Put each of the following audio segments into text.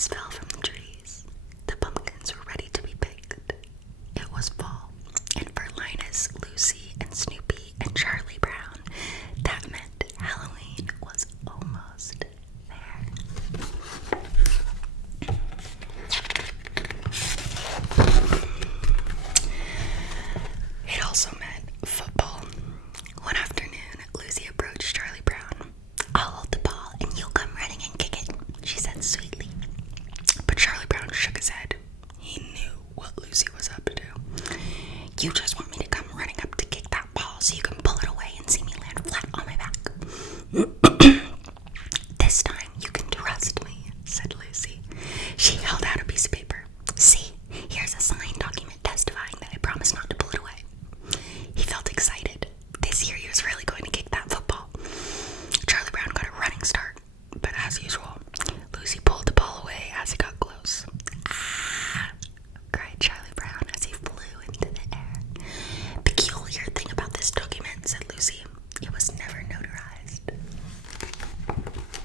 leaves fell from the trees. The pumpkins were ready to be picked. It was fall, and for Linus, Lucy, and Snoopy, and Charlie Brown, that meant Halloween was almost there. It also meant football. One afternoon, Lucy approached Charlie Brown. "I'll hold the ball and you'll come running and kick it," she said sweetly. But Charlie Brown shook his head. He knew what Lucy was up to. "You just want me to come running up to kick that ball so you can pull it away and see me land flat on my back." "This time you can trust me," said Lucy. She held out a piece of paper. "See, here's a signed document testifying that I promised not to pull it away." He felt excited. This year he was really going to kick that football. Charlie Brown got a running start, but as usual, Lucy pulled the ball away as it got close. "Ah!" cried Charlie Brown as he flew into the air. "Peculiar thing about this document," said Lucy. "It was never notarized."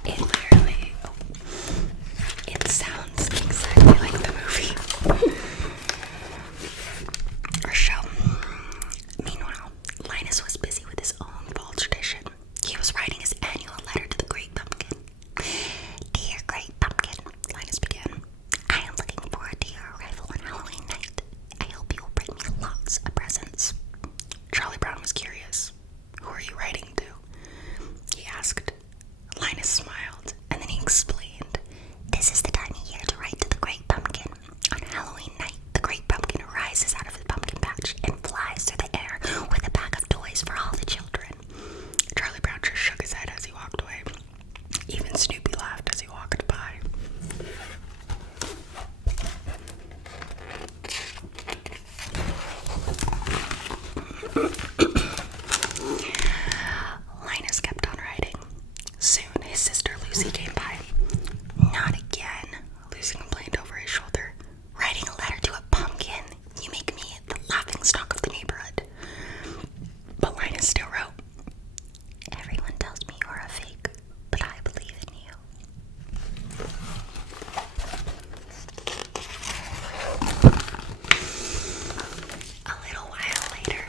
It literally, it sounds exactly like the movie or show. Meanwhile, Linus was busy with his own fall tradition. He was writing his annual letter to the Great Pumpkin. "Dear Great Pumpkin," Linus began, "I am looking forward to your arrival on Halloween night. I hope you will bring me lots of presents." Charlie Brown was curious. "Who are you writing to?" he asked. Linus smiled, and then he explained. "This is the time of year to write to the Great Pumpkin. On Halloween night, the Great Pumpkin rises out of the pumpkin patch and flies through the air with a bag of toys for all the children." Charlie Brown just shook his head as he walked away. Even Snoopy laughed as he walked by. Linus kept on writing. Soon his sister Lucy came by. "Not again," Lucy complained over his shoulder. "Writing a letter to a pumpkin. You make me the laughingstock of the neighborhood." But Linus still wrote. "Everyone tells me you're a fake, but I believe in you." A little while later,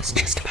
was just about